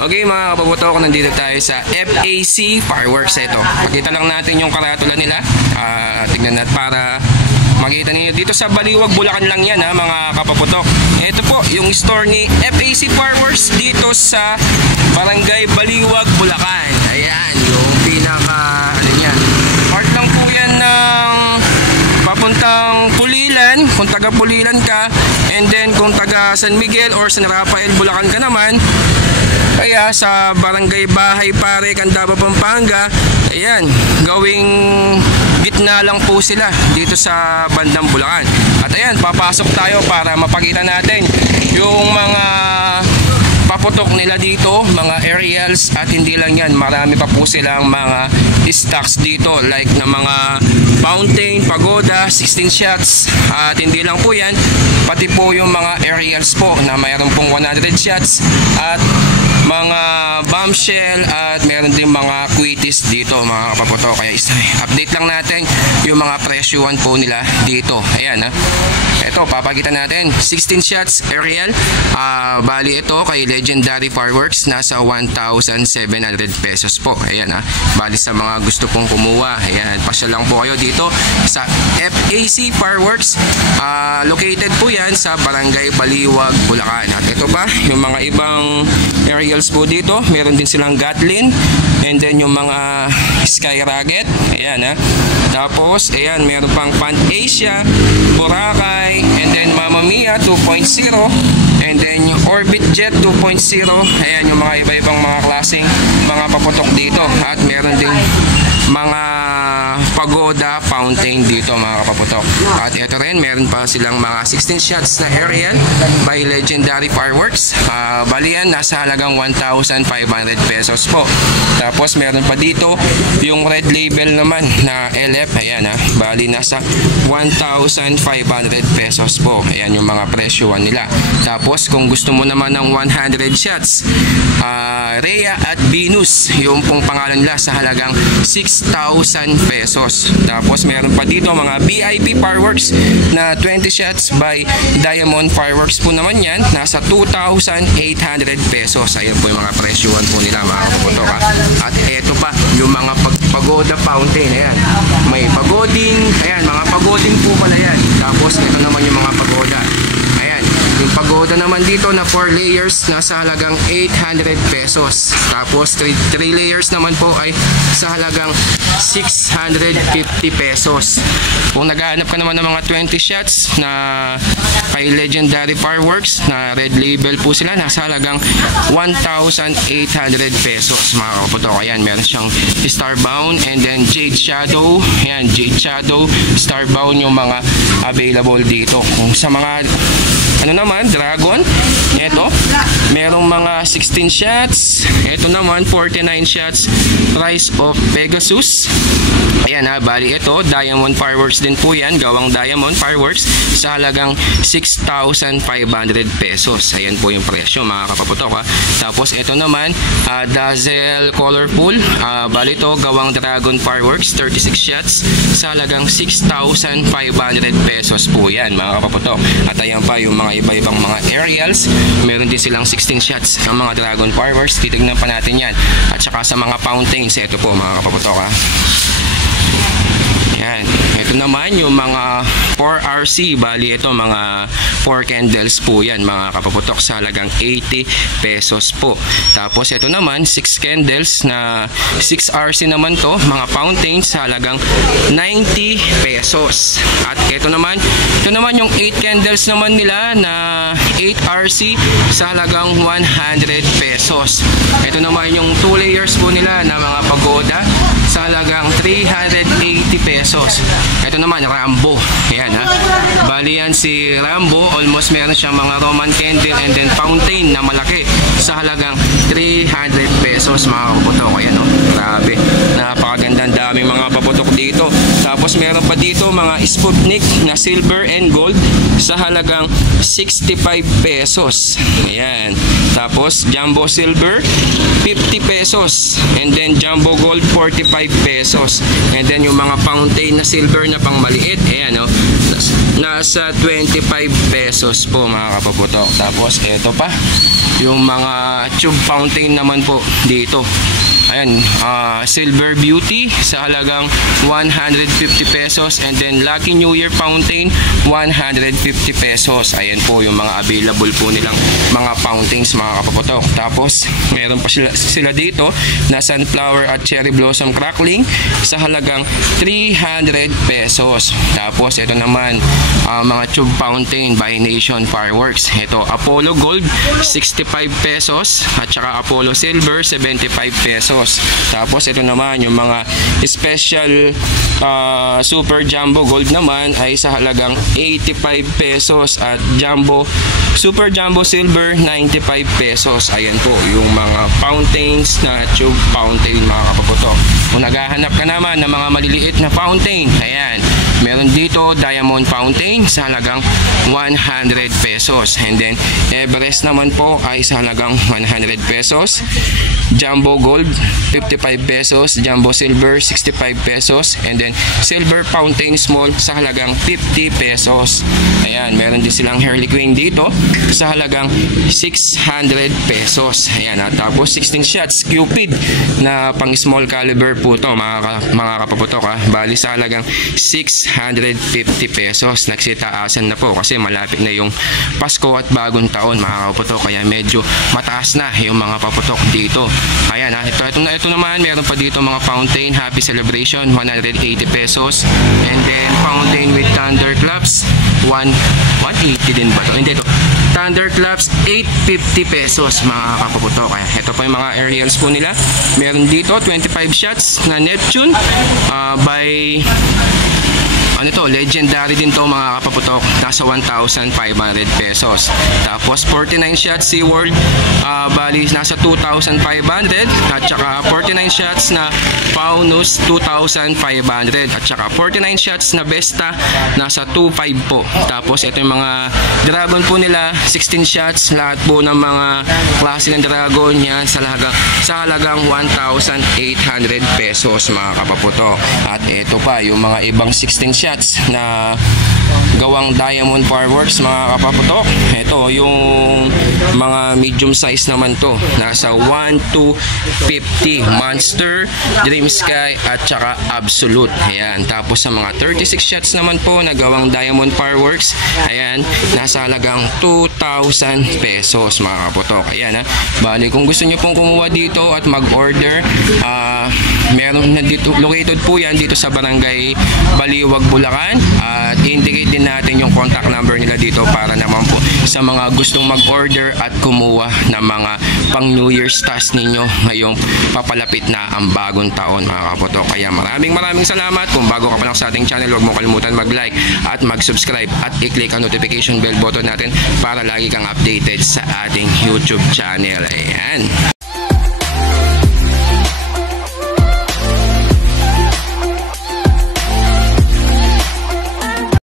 Okay mga kapaputok, nandito tayo sa FAC Fireworks. Ito, pakita lang natin yung karatula nila. Tignan natin para makita niyo. Dito sa Baliwag, Bulacan lang yan ha mga kapaputok. Ito po yung store ni FAC Fireworks dito sa Barangay Baliwag, Bulacan. Ayan, yung pinaka ano yan. Part lang po yan ng papuntang Pulilan, kung taga Pulilan ka, and then kung taga San Miguel or San Rafael, Bulacan ka naman, kaya sa Barangay Bahay Pare, Candaba, Pampanga, ayan, gawing gitna lang po sila dito sa bandang Bulacan. At ayan, papasok tayo para mapakita natin yung mga paputok nila dito, mga aerials, at hindi lang yan, marami pa po silang mga stocks dito like na mga fountain, pagoda, 16 shots, at hindi lang po yan, pati po yung mga aerials po na mayroon pong 100 shots at mga bombshell, at meron din mga quitties dito mga kapaputok. Kaya update lang natin yung mga presyuhan po nila dito. Ayan ha, ito papakita natin 16 shots aerial, bali ito kay Legendary Fireworks nasa 1,700 pesos po. Ayan ha, bali sa mga gusto pong kumuha, ayan, pasya lang po kayo dito sa FAC Fireworks. Located po yan sa Barangay Baliwag, Bulacan. At ito pa yung mga ibang aerials po dito, meron din silang Gatlin, and then yung mga Sky Rocket, ayan ha. Tapos ayan, meron pang Pan Asia, Boracay, and then Mamma Mia 2.0, and then yung Orbit Jet 2.0. Ayan yung mga iba-ibang mga klaseng mga paputok dito, at meron din mga pagoda fountain dito mga kapaputok. At ito rin, meron pa silang mga 16 shots na aerial by Legendary Fireworks. Bali yan, nasa halagang 1,500 pesos po. Tapos meron pa dito yung red label naman na LF. Ayan ha, bali nasa 1,500 pesos po. Ayan yung mga presyuhan nila. Tapos kung gusto mo naman ng 100 shots, Rhea at Venus, yung pong pangalan nila, sa halagang 6,000 pesos. Tapos meron pa dito mga VIP Fireworks na 20 shots by Diamond Fireworks po naman yan, nasa 2,800 pesos. Ayan po yung mga presyuhan po nila mga kaputok ha. At eto pa yung mga pagoda fountain. Ayan, may pagoding, ayan, mga pagoding po pala yan. Tapos ito naman yung mga pagoda. Ayan, yung pagoda naman dito na 4 layers nasa halagang 800 pesos. Tapos 3 layers naman po ay sa halagang 650 pesos. Kung naghahanap ka naman ng mga 20 shots na kay Legendary Fireworks na red label po sila, nasa halagang 1,800 pesos mga kaputok. Ayan, meron siyang Starbound, and then Jade Shadow. Ayan, Jade Shadow, Starbound yung mga available dito. Kung sa mga ano naman, Dragon, eto, merong mga 16 shots. Eto naman, 49 shots. Rise of Pegasus. Ayan ha, bali ito, Diamond Fireworks din po yan, gawang Diamond Fireworks, sa halagang 6,500 pesos. Ayan po yung presyo mga kapaputok ha. Tapos ito naman, Dazzle Colorful, bali ito, gawang Dragon Fireworks, 36 shots, sa halagang 6,500 pesos po yan mga kapaputok. At ayan pa yung mga iba-ibang mga aerials, meron din silang 16 shots ng mga Dragon Fireworks, titignan pa natin yan. At saka sa mga fountains, ito po mga kapaputok ha. Yan. Ito naman yung mga 4RC, bali ito mga 4 candles po yan mga kapaputok, sa halagang 80 pesos po. Tapos ito naman 6 candles na 6RC naman to, mga fountains, sa halagang 90 pesos. At ito naman yung 8 candles naman nila na 8RC, sa halagang 100 pesos. Ito naman yung 2 layers po nila na mga pagoda, sa halagang 380 pesos. Ito naman Rambo. Ayan ha, bali yan si Rambo, almost meron siyang mga Roman candle and then fountain na malaki, sa halagang 300 pesos mga kaputok. Ayan o, grabe, napakagandang daming mga paputok dito. Tapos meron pa dito mga Sputnik na silver and gold, sa halagang 65 pesos. Ayan. Tapos Jumbo Silver 50 pesos, and then Jumbo Gold 45 pesos, and then yung mga fountain na silver na pang maliit, ayan o, nasa 25 pesos po mga kapaputok. Tapos eto pa, yung mga tube fountain naman po dito. Ayan, Silver Beauty sa halagang 150 pesos, and then Lucky New Year Fountain 150 pesos. Ayan po yung mga available po nilang mga fountains mga kapaputok. Tapos meron pa sila dito na Sunflower at Cherry Blossom Crackling sa halagang 300 pesos. Tapos ito naman mga tube fountain by Nation Fireworks. Ito Apollo Gold 65 pesos at saka Apollo Silver 75 pesos. Tapos ito naman yung mga special Super Jumbo Gold naman ay sa halagang 85 pesos at Super Jumbo Silver 95 pesos. Ayan po yung mga fountains na tube fountain mga kapaputok. Kung naghahanap ka naman ng mga maliliit na fountain, ayan, meron dito Diamond Fountain sa halagang 100 pesos, and then Everest naman po ay sa halagang 100 pesos, Jumbo Gold 55 pesos, Jumbo Silver 65 pesos, and then Silver Fountain Small sa halagang 50 pesos. Ayan, meron din silang Harlequin dito sa halagang 600 pesos. Ayan, at tapos 16 shots Cupid na pang small caliber po to mga kapaputok ha. Bali sa halagang 650 pesos. Nagsitaasan na po kasi malapit na yung Pasko at bagong taon mga kapaputok, kaya medyo mataas na yung mga paputok dito. Ayan ha, ito naman meron pa dito mga fountain Happy Celebration 180 pesos, and then fountain with thunderclaps 180 din ba to? Hindi, ito thunderclaps 850 pesos mga kapaputok. Kaya ito pa yung mga aerials po nila. Meron dito 25 shots na Neptune by legendary din to mga kapaputok, nasa 1,500 pesos. Tapos 49 shots SeaWorld, bali nasa 2,500, at saka 49 shots na Faunus 2,500, at saka 49 shots na Vesta nasa 2,500 po. Tapos ito yung mga dragon po nila, 16 shots, lahat po ng mga klase ng dragon yan sa halagang 1,800 pesos mga kapaputok. At ito pa yung mga ibang 16 shots na gawang Diamond Fireworks mga kapaputok. Ito yung mga medium size naman to, nasa 1,250 Monster, Dream Sky at saka Absolute. Ayan, tapos sa mga 36 shots naman po na gawang Diamond Fireworks, ayan, nasa halagang 2,000 pesos mga kapaputok. Ayan ha, bali kung gusto nyo pong kumuha dito at mag-order, meron na dito, located po yan dito sa Barangay Baliwag, Bulacan, at indicate din natin yung contact number nila dito para naman po sa mga gustong mag-order at kumuha ng mga pang New Year's task ninyo ngayong papalapit na ang bagong taon mga kaputok. Kaya maraming salamat. Kung bago ka pa lang sa ating channel, huwag mo kalimutan mag-like at mag-subscribe at i-click ang notification bell button natin para lagi kang updated sa ating YouTube channel. Ayan.